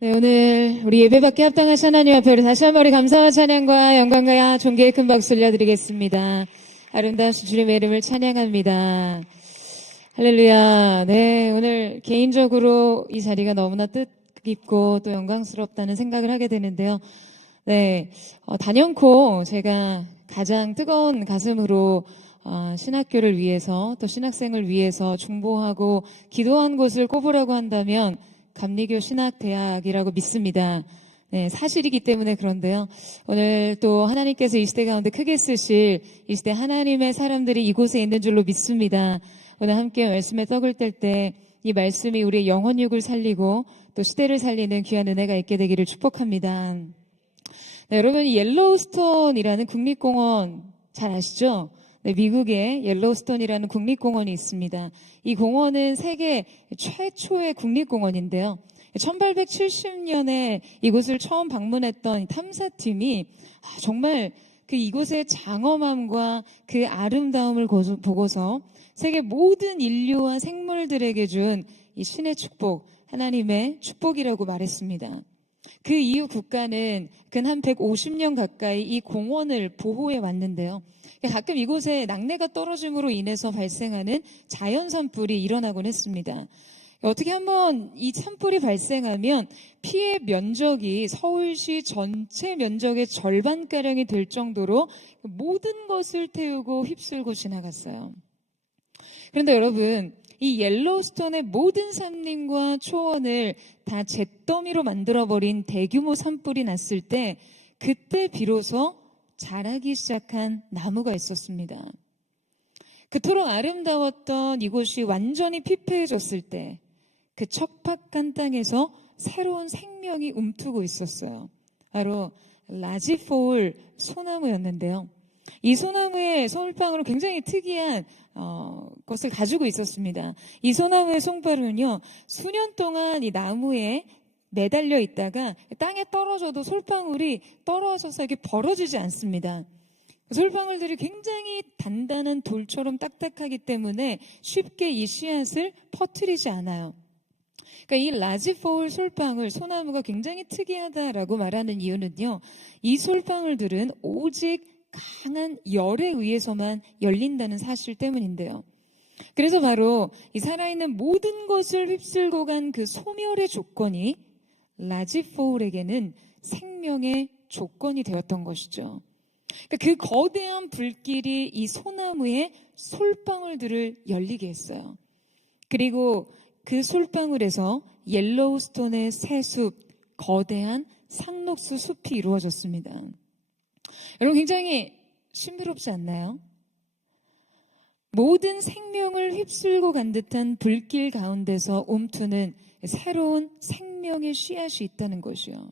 네, 오늘 우리 예배받게 합당하신 하나님 앞에 다시 한번 우리 감사와 찬양과 영광과 존귀의 큰 박수 올려드리겠습니다. 아름다우신 주님의 이름을 찬양합니다. 할렐루야. 네, 오늘 개인적으로 이 자리가 너무나 뜻깊고 또 영광스럽다는 생각을 하게 되는데요. 네, 단연코 제가 가장 뜨거운 가슴으로 신학교를 위해서 또 신학생을 위해서 중보하고 기도한 곳을 꼽으라고 한다면 감리교 신학대학이라고 믿습니다. 네, 사실이기 때문에 그런데요. 오늘 또 하나님께서 이 시대 가운데 크게 쓰실 이 시대 하나님의 사람들이 이곳에 있는 줄로 믿습니다. 오늘 함께 말씀에 떡을 뗄 때 이 말씀이 우리의 영혼육을 살리고 또 시대를 살리는 귀한 은혜가 있게 되기를 축복합니다. 네, 여러분 이 옐로우스톤이라는 국립공원 잘 아시죠? 네, 미국에 옐로우스톤이라는 국립공원이 있습니다. 이 공원은 세계 최초의 국립공원인데요. 1870년에 이곳을 처음 방문했던 탐사팀이 정말 그 이곳의 장엄함과 그 아름다움을 보고서 세계 모든 인류와 생물들에게 준 이 신의 축복, 하나님의 축복이라고 말했습니다. 그 이후 국가는 근 한 150년 가까이 이 공원을 보호해 왔는데요. 가끔 이곳에 낙뢰가 떨어짐으로 인해서 발생하는 자연 산불이 일어나곤 했습니다. 어떻게 한번 이 산불이 발생하면 피해 면적이 서울시 전체 면적의 절반가량이 될 정도로 모든 것을 태우고 휩쓸고 지나갔어요. 그런데 여러분, 이 옐로우스톤의 모든 산림과 초원을 다 잿더미로 만들어버린 대규모 산불이 났을 때 그때 비로소 자라기 시작한 나무가 있었습니다. 그토록 아름다웠던 이곳이 완전히 피폐해졌을 때 그 척박한 땅에서 새로운 생명이 움트고 있었어요. 바로 라지포울 소나무였는데요. 이 소나무의 솔방울은 굉장히 특이한 것을 가지고 있었습니다. 이 소나무의 송파루는요, 수년 동안 이 나무에 매달려 있다가 땅에 떨어져도 솔방울이 떨어져서 이렇게 벌어지지 않습니다. 솔방울들이 굉장히 단단한 돌처럼 딱딱하기 때문에 쉽게 이 씨앗을 퍼뜨리지 않아요. 그러니까 이 라지포울 솔방울, 소나무가 굉장히 특이하다라고 말하는 이유는요, 이 솔방울들은 오직 강한 열에 의해서만 열린다는 사실 때문인데요. 그래서 바로 이 살아있는 모든 것을 휩쓸고 간 그 소멸의 조건이 라지포울에게는 생명의 조건이 되었던 것이죠. 그러니까 그 거대한 불길이 이 소나무의 솔방울들을 열리게 했어요. 그리고 그 솔방울에서 옐로우스톤의 새숲, 거대한 상록수 숲이 이루어졌습니다. 여러분 굉장히 신비롭지 않나요? 모든 생명을 휩쓸고 간 듯한 불길 가운데서 움트는 새로운 생명의 씨앗이 있다는 것이요.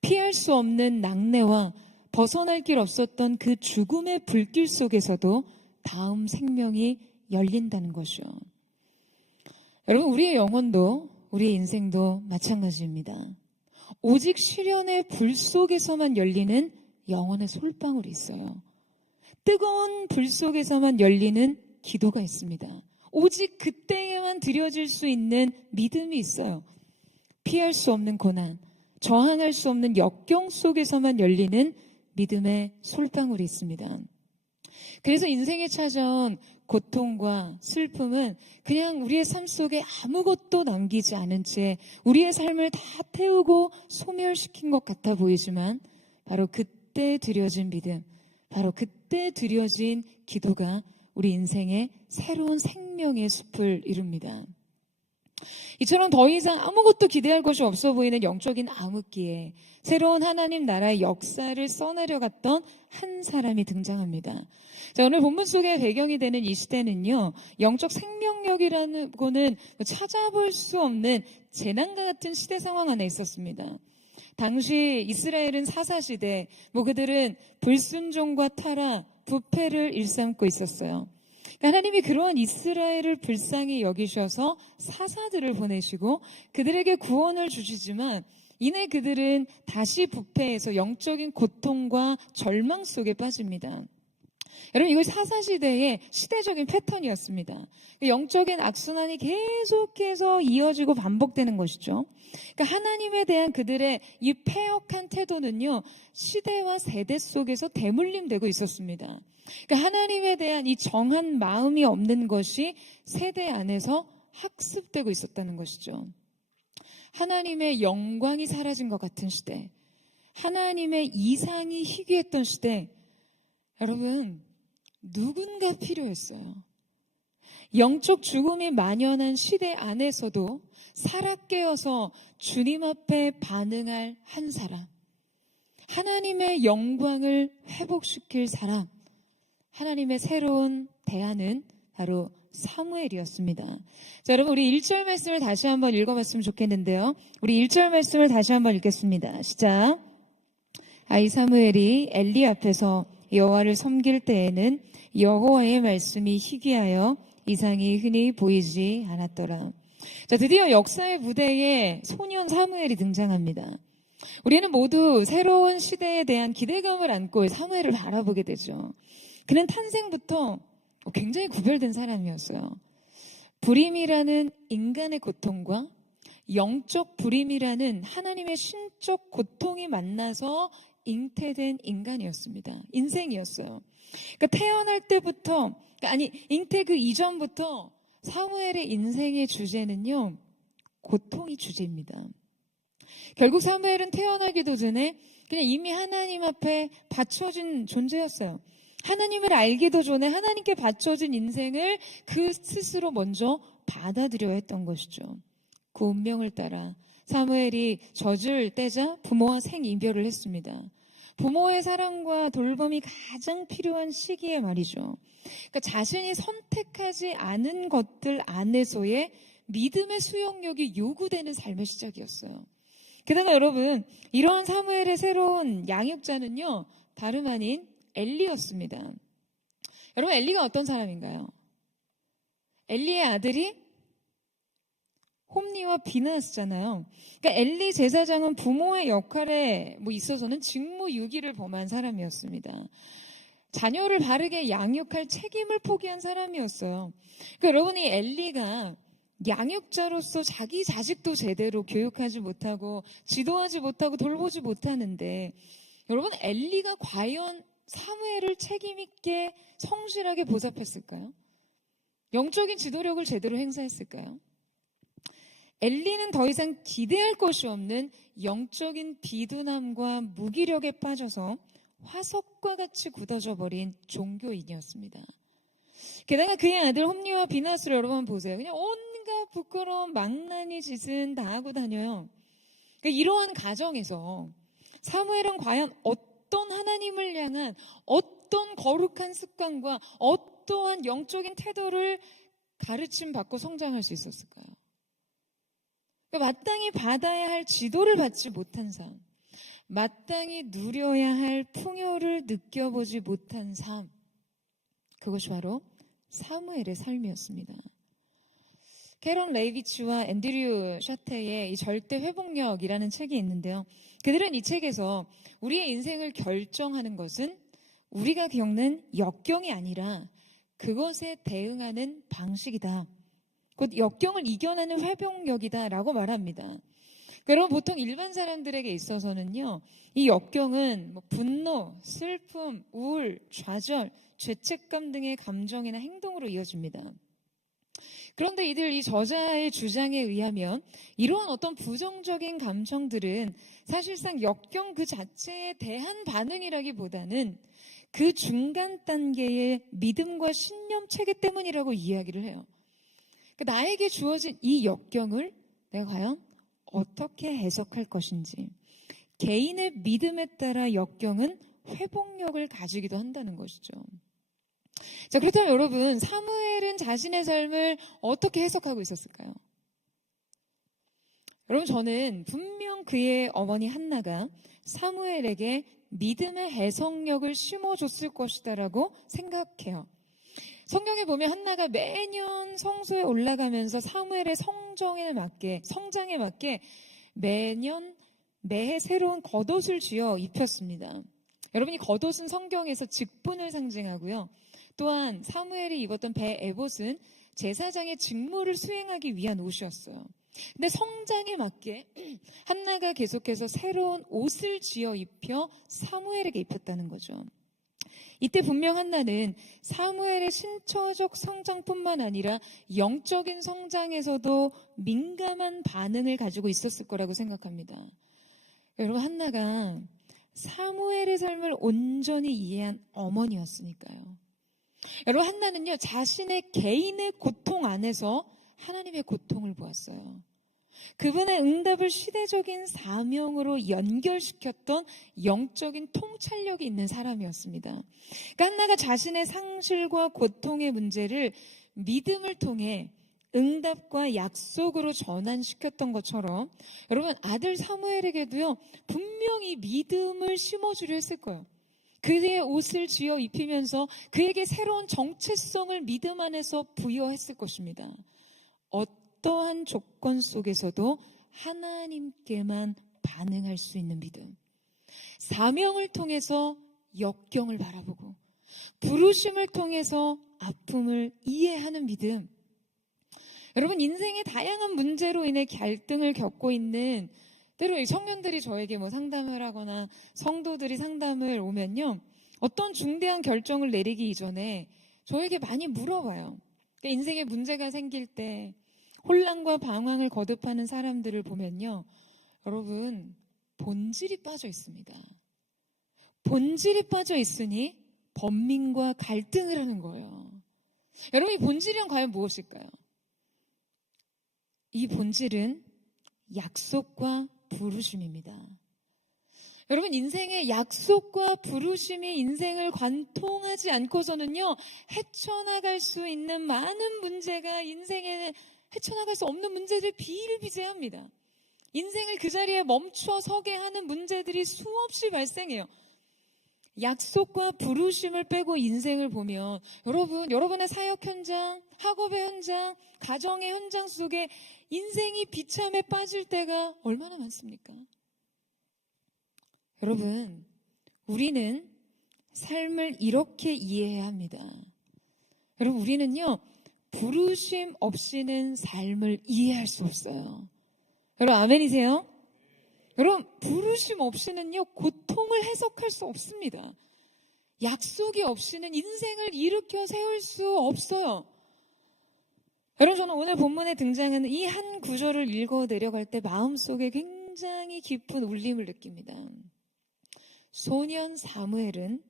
피할 수 없는 낙뢰와 벗어날 길 없었던 그 죽음의 불길 속에서도 다음 생명이 열린다는 것이요. 여러분 우리의 영혼도 우리의 인생도 마찬가지입니다. 오직 시련의 불 속에서만 열리는 영혼의 솔방울이 있어요. 뜨거운 불 속에서만 열리는 기도가 있습니다. 오직 그때에만 드려질 수 있는 믿음이 있어요. 피할 수 없는 고난, 저항할 수 없는 역경 속에서만 열리는 믿음의 솔방울이 있습니다. 그래서 인생에 찾아온 고통과 슬픔은 그냥 우리의 삶 속에 아무것도 남기지 않은 채 우리의 삶을 다 태우고 소멸시킨 것 같아 보이지만 바로 그때 드려진 믿음, 바로 그때 드려진 기도가 우리 인생의 새로운 생명의 숲을 이룹니다. 이처럼 더 이상 아무것도 기대할 것이 없어 보이는 영적인 암흑기에 새로운 하나님 나라의 역사를 써내려갔던 한 사람이 등장합니다. 자, 오늘 본문 속의 배경이 되는 이 시대는요, 영적 생명력이라는 거는 찾아볼 수 없는 재난과 같은 시대 상황 안에 있었습니다. 당시 이스라엘은 사사시대, 그들은 불순종과 타락, 부패를 일삼고 있었어요. 하나님이 그러한 이스라엘을 불쌍히 여기셔서 사사들을 보내시고 그들에게 구원을 주시지만 이내 그들은 다시 부패해서 영적인 고통과 절망 속에 빠집니다. 여러분, 이거 사사시대의 시대적인 패턴이었습니다. 영적인 악순환이 계속해서 이어지고 반복되는 것이죠. 그러니까 하나님에 대한 그들의 이 패역한 태도는요, 시대와 세대 속에서 대물림되고 있었습니다. 그러니까 하나님에 대한 이 정한 마음이 없는 것이 세대 안에서 학습되고 있었다는 것이죠. 하나님의 영광이 사라진 것 같은 시대, 하나님의 이상이 희귀했던 시대, 여러분, 누군가 필요했어요. 영적 죽음이 만연한 시대 안에서도 살아 깨어서 주님 앞에 반응할 한 사람, 하나님의 영광을 회복시킬 사람, 하나님의 새로운 대안은 바로 사무엘이었습니다. 자, 여러분, 우리 1절 말씀을 다시 한번 읽어봤으면 좋겠는데요. 우리 1절 말씀을 다시 한번 읽겠습니다. 시작. 아이 사무엘이 엘리 앞에서 여호와를 섬길 때에는 여호와의 말씀이 희귀하여 이상이 흔히 보이지 않았더라. 자, 드디어 역사의 무대에 소년 사무엘이 등장합니다. 우리는 모두 새로운 시대에 대한 기대감을 안고 사무엘을 바라보게 되죠. 그는 탄생부터 굉장히 구별된 사람이었어요. 불임이라는 인간의 고통과 영적 불임이라는 하나님의 신적 고통이 만나서 잉태된 인간이었습니다. 인생이었어요. 그러니까 태어날 때부터, 잉태 그 이전부터 사무엘의 인생의 주제는요, 고통이 주제입니다. 결국 사무엘은 태어나기도 전에 그냥 이미 하나님 앞에 바쳐진 존재였어요. 하나님을 알기도 전에 하나님께 바쳐진 인생을 그 스스로 먼저 받아들여야 했던 것이죠. 그 운명을 따라 사무엘이 젖을 떼자 부모와 생이별을 했습니다. 부모의 사랑과 돌봄이 가장 필요한 시기에 말이죠. 그러니까 자신이 선택하지 않은 것들 안에서의 믿음의 수용력이 요구되는 삶의 시작이었어요. 게다가 여러분, 이러한 사무엘의 새로운 양육자는요, 다름 아닌 엘리였습니다. 여러분, 엘리가 어떤 사람인가요? 엘리의 아들이 홈리와 비나스잖아요. 그러니까 엘리 제사장은 부모의 역할에 있어서는 직무유기를 범한 사람이었습니다. 자녀를 바르게 양육할 책임을 포기한 사람이었어요. 그러니까 여러분이 엘리가 양육자로서 자기 자식도 제대로 교육하지 못하고 지도하지 못하고 돌보지 못하는데, 여러분, 엘리가 과연 사무엘을 책임있게 성실하게 보살폈을까요? 영적인 지도력을 제대로 행사했을까요? 엘리는 더 이상 기대할 것이 없는 영적인 비둔함과 무기력에 빠져서 화석과 같이 굳어져 버린 종교인이었습니다. 게다가 그의 아들 홈리와 비나스를 여러분 보세요. 그냥 온갖 부끄러운 망나니 짓은 다 하고 다녀요. 그러니까 이러한 가정에서 사무엘은 과연 어떤 하나님을 향한 어떤 거룩한 습관과 어떠한 영적인 태도를 가르침 받고 성장할 수 있었을까요? 그러니까 마땅히 받아야 할 지도를 받지 못한 삶, 마땅히 누려야 할 풍요를 느껴보지 못한 삶, 그것이 바로 사무엘의 삶이었습니다. 캐런 레이비치와 앤드류 샤테의 이 절대 회복력이라는 책이 있는데요. 그들은 이 책에서 우리의 인생을 결정하는 것은 우리가 겪는 역경이 아니라 그것에 대응하는 방식이다. 곧 역경을 이겨내는 회복력이다라고 말합니다. 여러분, 보통 일반 사람들에게 있어서는요, 이 역경은 분노, 슬픔, 우울, 좌절, 죄책감 등의 감정이나 행동으로 이어집니다. 그런데 이 저자의 주장에 의하면 이러한 어떤 부정적인 감정들은 사실상 역경 그 자체에 대한 반응이라기보다는 그 중간 단계의 믿음과 신념 체계 때문이라고 이야기를 해요. 나에게 주어진 이 역경을 내가 과연 어떻게 해석할 것인지, 개인의 믿음에 따라 역경은 회복력을 가지기도 한다는 것이죠. 자, 그렇다면 여러분, 사무엘은 자신의 삶을 어떻게 해석하고 있었을까요? 여러분, 저는 분명 그의 어머니 한나가 사무엘에게 믿음의 해석력을 심어줬을 것이다라고 생각해요. 성경에 보면 한나가 매년 성소에 올라가면서 사무엘의 성장에 맞게 매해 새로운 겉옷을 쥐어 입혔습니다. 여러분이 겉옷은 성경에서 직분을 상징하고요. 또한 사무엘이 입었던 배 에봇은 제사장의 직무를 수행하기 위한 옷이었어요. 근데 성장에 맞게 한나가 계속해서 새로운 옷을 지어 입혀 사무엘에게 입혔다는 거죠. 이때 분명 한나는 사무엘의 신처적 성장뿐만 아니라 영적인 성장에서도 민감한 반응을 가지고 있었을 거라고 생각합니다. 여러분, 한나가 사무엘의 삶을 온전히 이해한 어머니였으니까요. 여러분, 한나는요, 자신의 개인의 고통 안에서 하나님의 고통을 보았어요. 그분의 응답을 시대적인 사명으로 연결시켰던 영적인 통찰력이 있는 사람이었습니다. 그러니까 한나가 자신의 상실과 고통의 문제를 믿음을 통해 응답과 약속으로 전환시켰던 것처럼 여러분, 아들 사무엘에게도요, 분명히 믿음을 심어주려 했을 거예요. 그의 옷을 쥐어 입히면서 그에게 새로운 정체성을 믿음 안에서 부여했을 것입니다. 어떠한 조건 속에서도 하나님께만 반응할 수 있는 믿음. 사명을 통해서 역경을 바라보고 부르심을 통해서 아픔을 이해하는 믿음. 여러분, 인생의 다양한 문제로 인해 갈등을 겪고 있는 때로 이 청년들이 저에게 상담을 하거나 성도들이 상담을 오면요, 어떤 중대한 결정을 내리기 이전에 저에게 많이 물어봐요. 그러니까 인생에 문제가 생길 때 혼란과 방황을 거듭하는 사람들을 보면요, 여러분, 본질이 빠져 있습니다. 본질이 빠져 있으니 번민과 갈등을 하는 거예요. 여러분, 이 본질은 과연 무엇일까요? 이 본질은 약속과 부르심입니다. 여러분, 인생의 약속과 부르심이 인생을 관통하지 않고서는요, 헤쳐나갈 수 있는 많은 문제가 인생에 헤쳐나갈 수 없는 문제들이 비일비재합니다. 인생을 그 자리에 멈춰 서게 하는 문제들이 수없이 발생해요. 약속과 부르심을 빼고 인생을 보면 여러분의 사역 현장, 학업의 현장, 가정의 현장 속에 인생이 비참에 빠질 때가 얼마나 많습니까? 여러분, 우리는 삶을 이렇게 이해해야 합니다. 여러분, 우리는요, 부르심 없이는 삶을 이해할 수 없어요. 여러분, 아멘이세요? 여러분, 부르심 없이는요, 고통을 해석할 수 없습니다. 약속이 없이는 인생을 일으켜 세울 수 없어요. 여러분, 저는 오늘 본문에 등장하는 이 한 구절을 읽어 내려갈 때 마음속에 굉장히 깊은 울림을 느낍니다. 소년 사무엘은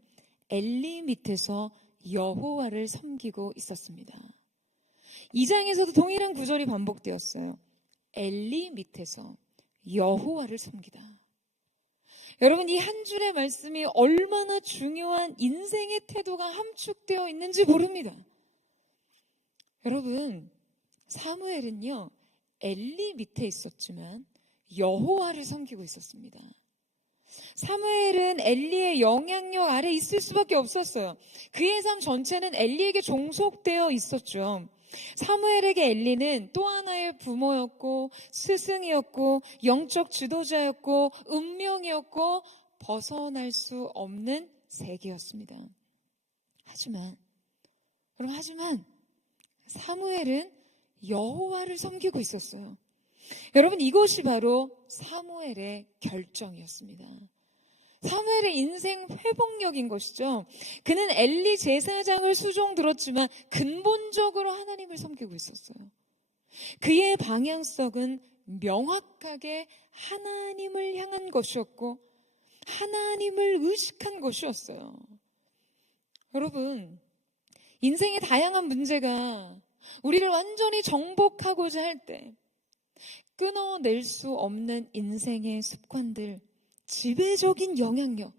엘리 밑에서 여호와를 섬기고 있었습니다. 2장에서도 동일한 구절이 반복되었어요. 엘리 밑에서 여호와를 섬기다. 여러분, 이 한 줄의 말씀이 얼마나 중요한 인생의 태도가 함축되어 있는지 모릅니다. 여러분, 사무엘은요, 엘리 밑에 있었지만 여호와를 섬기고 있었습니다. 사무엘은 엘리의 영향력 아래 있을 수밖에 없었어요. 그의 삶 전체는 엘리에게 종속되어 있었죠. 사무엘에게 엘리는 또 하나의 부모였고 스승이었고 영적 지도자였고 운명이었고 벗어날 수 없는 세계였습니다. 하지만 사무엘은 여호와를 섬기고 있었어요. 여러분, 이것이 바로 사무엘의 결정이었습니다. 사무엘의 인생 회복력인 것이죠. 그는 엘리 제사장을 수종 들었지만 근본적으로 하나님을 섬기고 있었어요. 그의 방향성은 명확하게 하나님을 향한 것이었고 하나님을 의식한 것이었어요. 여러분, 인생의 다양한 문제가 우리를 완전히 정복하고자 할 때 끊어낼 수 없는 인생의 습관들, 지배적인 영향력,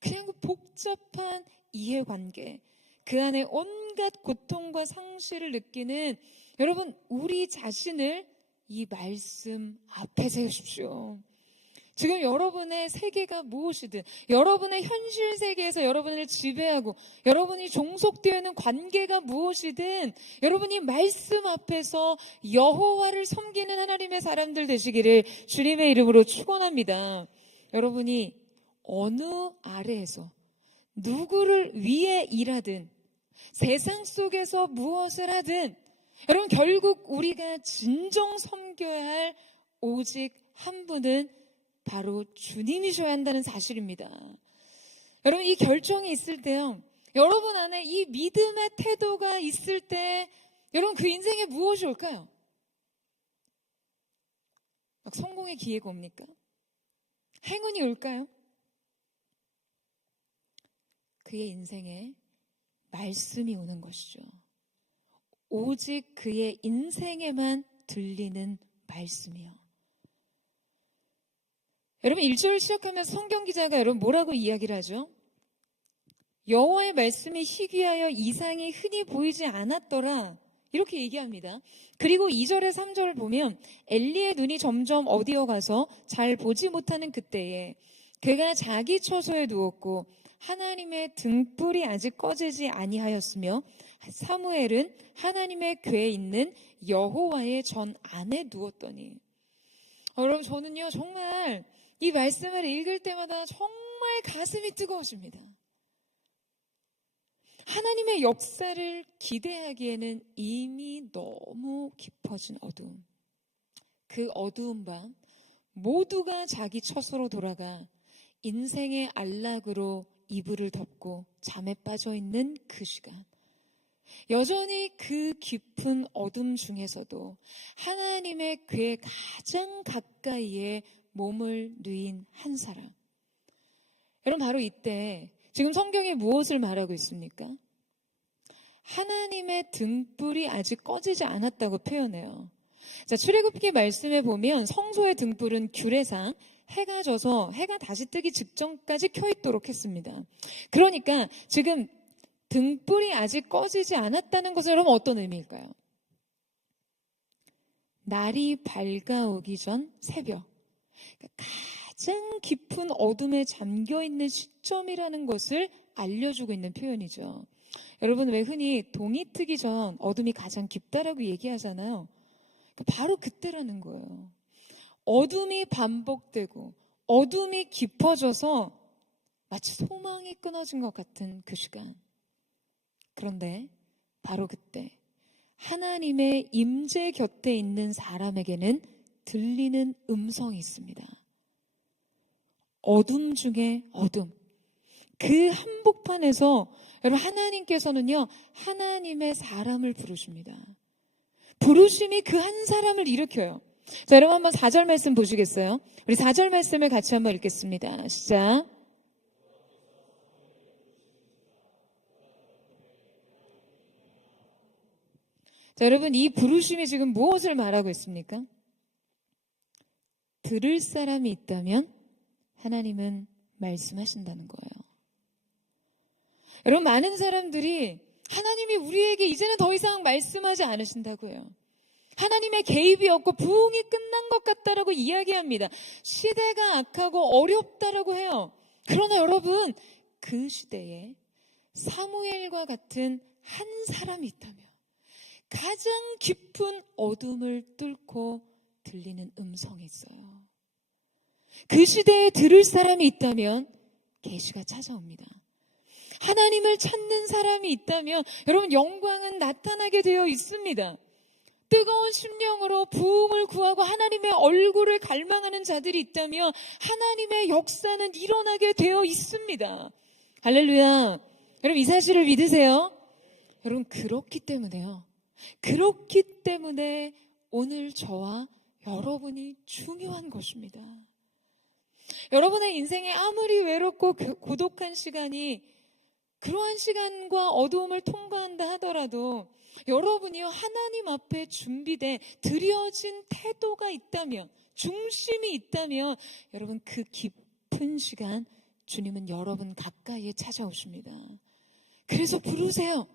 그냥 복잡한 이해관계, 그 안에 온갖 고통과 상실을 느끼는 여러분, 우리 자신을 이 말씀 앞에 세우십시오. 지금 여러분의 세계가 무엇이든, 여러분의 현실 세계에서 여러분을 지배하고 여러분이 종속되어 있는 관계가 무엇이든 여러분이 말씀 앞에서 여호와를 섬기는 하나님의 사람들 되시기를 주님의 이름으로 축원합니다. 여러분이 어느 아래에서 누구를 위해 일하든 세상 속에서 무엇을 하든 여러분 결국 우리가 진정 섬겨야 할 오직 한 분은 바로 주님이셔야 한다는 사실입니다. 여러분 이 결정이 있을 때요. 여러분 안에 이 믿음의 태도가 있을 때 여러분 그 인생에 무엇이 올까요? 막 성공의 기회가 옵니까? 행운이 올까요? 그의 인생에 말씀이 오는 것이죠. 오직 그의 인생에만 들리는 말씀이요. 여러분 1절 시작하면서 성경 기자가 여러분 뭐라고 이야기를 하죠? 여호와의 말씀이 희귀하여 이상이 흔히 보이지 않았더라. 이렇게 얘기합니다. 그리고 2절에 3절을 보면 엘리의 눈이 점점 어디어 가서 잘 보지 못하는 그때에 그가 자기 처소에 누웠고 하나님의 등불이 아직 꺼지지 아니하였으며 사무엘은 하나님의 궤에 있는 여호와의 전 안에 누웠더니 여러분 저는요 정말 이 말씀을 읽을 때마다 정말 가슴이 뜨거워집니다. 하나님의 역사를 기대하기에는 이미 너무 깊어진 어두움. 그 어두운 밤 모두가 자기 처소로 돌아가 인생의 안락으로 이불을 덮고 잠에 빠져 있는 그 시간. 여전히 그 깊은 어둠 중에서도 하나님의 궤 가장 가까이에 몸을 누인 한 사람. 여러분 바로 이때 지금 성경이 무엇을 말하고 있습니까? 하나님의 등불이 아직 꺼지지 않았다고 표현해요. 자, 출애굽기 말씀에 보면 성소의 등불은 규례상 해가 져서 해가 다시 뜨기 직전까지 켜 있도록 했습니다. 그러니까 지금 등불이 아직 꺼지지 않았다는 것은 여러분 어떤 의미일까요? 날이 밝아오기 전 새벽. 그러니까 가장 깊은 어둠에 잠겨있는 시점이라는 것을 알려주고 있는 표현이죠. 여러분 왜 흔히 동이 트기 전 어둠이 가장 깊다라고 얘기하잖아요. 바로 그때라는 거예요. 어둠이 반복되고 어둠이 깊어져서 마치 소망이 끊어진 것 같은 그 시간. 그런데 바로 그때 하나님의 임재 곁에 있는 사람에게는 들리는 음성이 있습니다. 어둠 중에 어둠. 그 한복판에서 여러분 하나님께서는요 하나님의 사람을 부르십니다. 부르심이 그 한 사람을 일으켜요. 자, 여러분 한번 4절 말씀 보시겠어요? 우리 4절 말씀을 같이 한번 읽겠습니다. 시작. 자, 여러분 이 부르심이 지금 무엇을 말하고 있습니까? 들을 사람이 있다면 하나님은 말씀하신다는 거예요. 여러분 많은 사람들이 하나님이 우리에게 이제는 더 이상 말씀하지 않으신다고 해요. 하나님의 개입이 없고 부흥이 끝난 것 같다라고 이야기합니다. 시대가 악하고 어렵다라고 해요. 그러나 여러분 그 시대에 사무엘과 같은 한 사람이 있다면 가장 깊은 어둠을 뚫고 들리는 음성이 있어요. 그 시대에 들을 사람이 있다면 계시가 찾아옵니다. 하나님을 찾는 사람이 있다면 여러분 영광은 나타나게 되어 있습니다. 뜨거운 심령으로 부흥을 구하고 하나님의 얼굴을 갈망하는 자들이 있다면 하나님의 역사는 일어나게 되어 있습니다. 할렐루야. 여러분 이 사실을 믿으세요? 여러분 그렇기 때문에요. 그렇기 때문에 오늘 저와 여러분이 중요한 것입니다. 여러분의 인생에 아무리 외롭고 고독한 시간이 그러한 시간과 어두움을 통과한다 하더라도 여러분이요 하나님 앞에 준비된 드려진 태도가 있다면 중심이 있다면 여러분 그 깊은 시간 주님은 여러분 가까이에 찾아오십니다. 그래서 부르세요.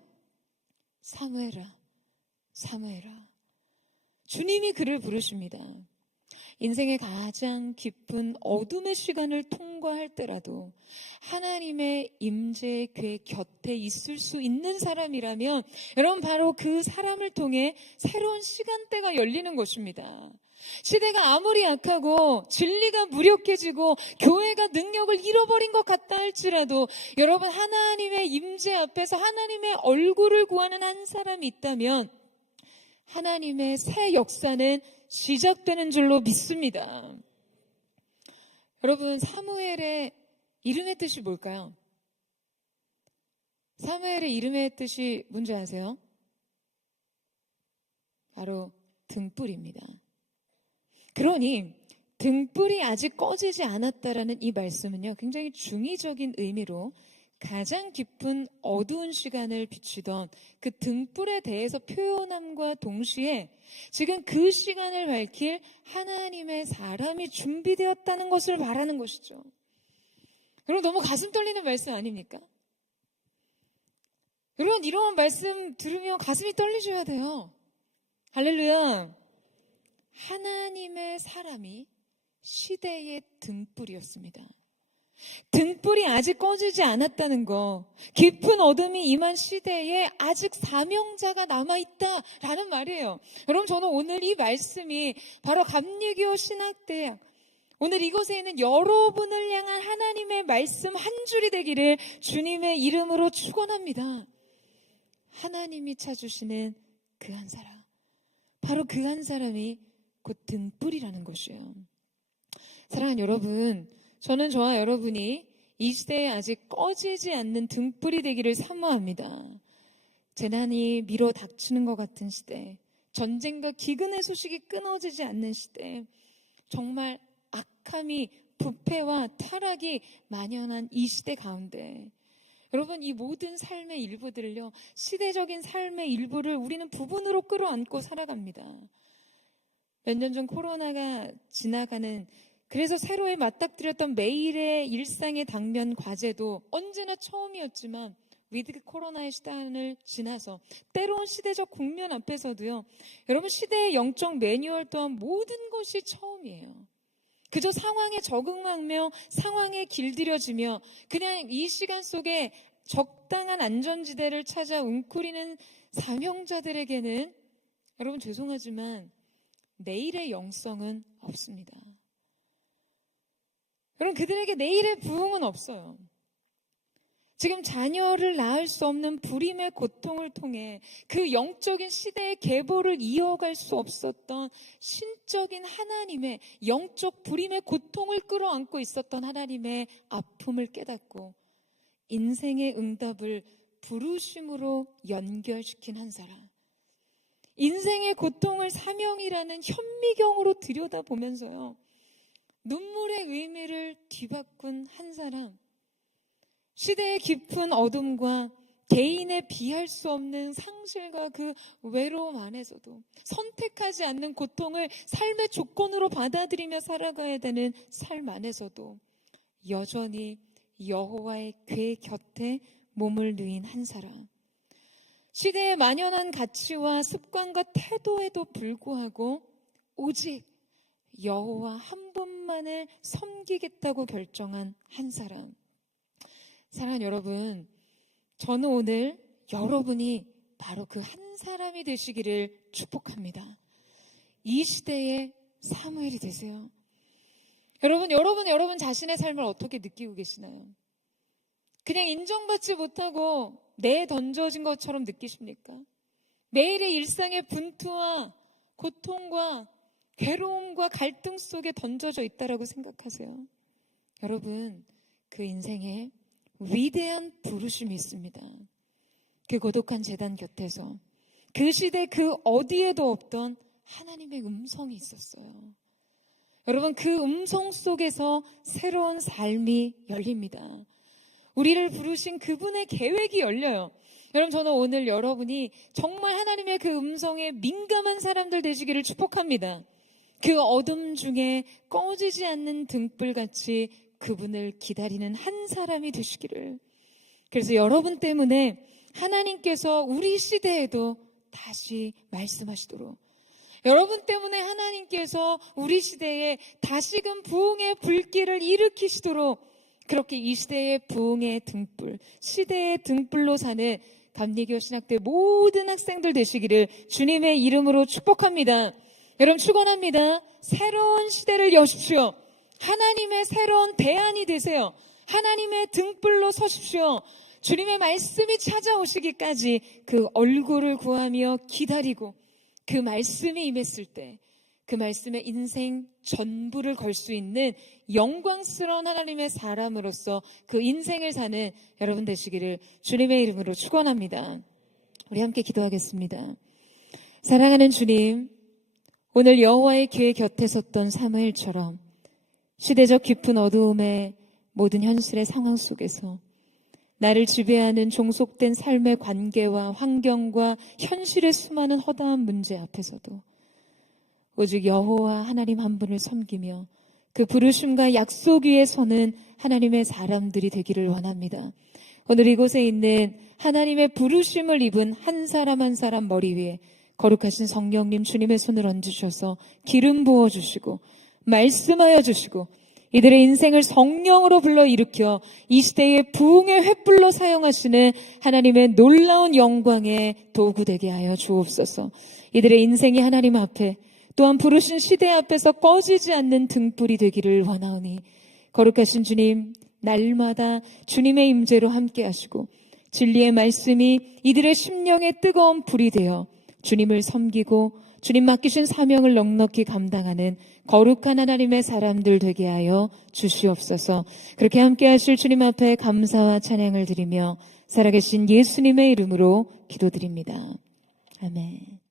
사무엘아 사무엘아. 주님이 그를 부르십니다. 인생의 가장 깊은 어둠의 시간을 통과할 때라도 하나님의 임재의 궤 곁에 있을 수 있는 사람이라면 여러분 바로 그 사람을 통해 새로운 시간대가 열리는 것입니다. 시대가 아무리 약하고 진리가 무력해지고 교회가 능력을 잃어버린 것 같다 할지라도 여러분, 하나님의 임재 앞에서 하나님의 얼굴을 구하는 한 사람이 있다면 하나님의 새 역사는 시작되는 줄로 믿습니다. 여러분, 사무엘의 이름의 뜻이 뭘까요? 사무엘의 이름의 뜻이 뭔지 아세요? 바로 등불입니다. 그러니 등불이 아직 꺼지지 않았다라는 이 말씀은요, 굉장히 중의적인 의미로 가장 깊은 어두운 시간을 비추던 그 등불에 대해서 표현함과 동시에 지금 그 시간을 밝힐 하나님의 사람이 준비되었다는 것을 말하는 것이죠. 여러분, 너무 가슴 떨리는 말씀 아닙니까? 여러분, 이런 말씀 들으면 가슴이 떨리셔야 돼요. 할렐루야. 하나님의 사람이 시대의 등불이었습니다. 등불이 아직 꺼지지 않았다는 거, 깊은 어둠이 임한 시대에 아직 사명자가 남아있다라는 말이에요. 여러분, 저는 오늘 이 말씀이 바로 감리교 신학대학, 오늘 이곳에 있는 여러분을 향한 하나님의 말씀 한 줄이 되기를 주님의 이름으로 축원합니다. 하나님이 찾으시는 그 한 사람, 바로 그 한 사람이 곧 등불이라는 것이에요. 사랑하는 여러분, 저는 저와 여러분이 이 시대에 아직 꺼지지 않는 등불이 되기를 사모합니다. 재난이 밀어 닥치는 것 같은 시대, 전쟁과 기근의 소식이 끊어지지 않는 시대, 정말 악함이, 부패와 타락이 만연한 이 시대 가운데 여러분, 이 모든 삶의 일부들을요, 시대적인 삶의 일부를 우리는 부분으로 끌어안고 살아갑니다. 몇 년 전 코로나가 지나가는, 그래서 새로이 맞닥뜨렸던 매일의 일상의 당면 과제도 언제나 처음이었지만 위드 코로나의 시간을 지나서 때로운 시대적 국면 앞에서도요, 여러분, 시대의 영적 매뉴얼 또한 모든 것이 처음이에요. 그저 상황에 적응하며 상황에 길들여지며 그냥 이 시간 속에 적당한 안전지대를 찾아 웅크리는 사명자들에게는 여러분, 죄송하지만 내일의 영성은 없습니다. 여러분, 그들에게 내일의 부흥은 없어요. 지금 자녀를 낳을 수 없는 불임의 고통을 통해 그 영적인 시대의 계보를 이어갈 수 없었던 신적인 하나님의 영적 불임의 고통을 끌어안고 있었던 하나님의 아픔을 깨닫고 인생의 응답을 부르심으로 연결시킨 한 사람, 인생의 고통을 사명이라는 현미경으로 들여다보면서요, 눈물의 의미를 뒤바꾼 한 사람, 시대의 깊은 어둠과 개인의 비할 수 없는 상실과 그 외로움 안에서도 선택하지 않는 고통을 삶의 조건으로 받아들이며 살아가야 되는 삶 안에서도 여전히 여호와의 궤 곁에 몸을 누인 한 사람, 시대의 만연한 가치와 습관과 태도에도 불구하고 오직 여호와 한 분만을 섬기겠다고 결정한 한 사람. 사랑하는 여러분, 저는 오늘 여러분이 바로 그 한 사람이 되시기를 축복합니다. 이 시대의 사무엘이 되세요. 여러분 자신의 삶을 어떻게 느끼고 계시나요? 그냥 인정받지 못하고 내던져진 것처럼 느끼십니까? 매일의 일상의 분투와 고통과 괴로움과 갈등 속에 던져져 있다라고 생각하세요? 여러분, 그 인생에 위대한 부르심이 있습니다. 그 고독한 제단 곁에서 그 시대 그 어디에도 없던 하나님의 음성이 있었어요. 여러분, 그 음성 속에서 새로운 삶이 열립니다. 우리를 부르신 그분의 계획이 열려요. 여러분, 저는 오늘 여러분이 정말 하나님의 그 음성에 민감한 사람들 되시기를 축복합니다. 그 어둠 중에 꺼지지 않는 등불같이 그분을 기다리는 한 사람이 되시기를. 그래서 여러분 때문에 하나님께서 우리 시대에도 다시 말씀하시도록, 여러분 때문에 하나님께서 우리 시대에 다시금 부흥의 불길을 일으키시도록, 그렇게 이 시대의 부흥의 등불, 시대의 등불로 사는 감리교 신학대 모든 학생들 되시기를 주님의 이름으로 축복합니다. 여러분 축원합니다. 새로운 시대를 여십시오. 하나님의 새로운 대안이 되세요. 하나님의 등불로 서십시오. 주님의 말씀이 찾아오시기까지 그 얼굴을 구하며 기다리고 그 말씀이 임했을 때 그 말씀에 인생 전부를 걸 수 있는 영광스러운 하나님의 사람으로서 그 인생을 사는 여러분 되시기를 주님의 이름으로 축원합니다. 우리 함께 기도하겠습니다. 사랑하는 주님, 오늘 여호와의 궤 곁에 섰던 사무엘처럼 시대적 깊은 어두움의 모든 현실의 상황 속에서 나를 지배하는 종속된 삶의 관계와 환경과 현실의 수많은 허다한 문제 앞에서도 오직 여호와 하나님 한 분을 섬기며 그 부르심과 약속 위에 서는 하나님의 사람들이 되기를 원합니다. 오늘 이곳에 있는 하나님의 부르심을 입은 한 사람 한 사람 머리 위에 거룩하신 성령님 주님의 손을 얹으셔서 기름 부어주시고 말씀하여 주시고 이들의 인생을 성령으로 불러 일으켜 이 시대의 부흥의 횃불로 사용하시는 하나님의 놀라운 영광의 도구 되게 하여 주옵소서. 이들의 인생이 하나님 앞에 또한 부르신 시대 앞에서 꺼지지 않는 등불이 되기를 원하오니 거룩하신 주님, 날마다 주님의 임재로 함께 하시고 진리의 말씀이 이들의 심령에 뜨거운 불이 되어 주님을 섬기고 주님 맡기신 사명을 넉넉히 감당하는 거룩한 하나님의 사람들 되게 하여 주시옵소서. 그렇게 함께 하실 주님 앞에 감사와 찬양을 드리며 살아계신 예수님의 이름으로 기도드립니다. 아멘.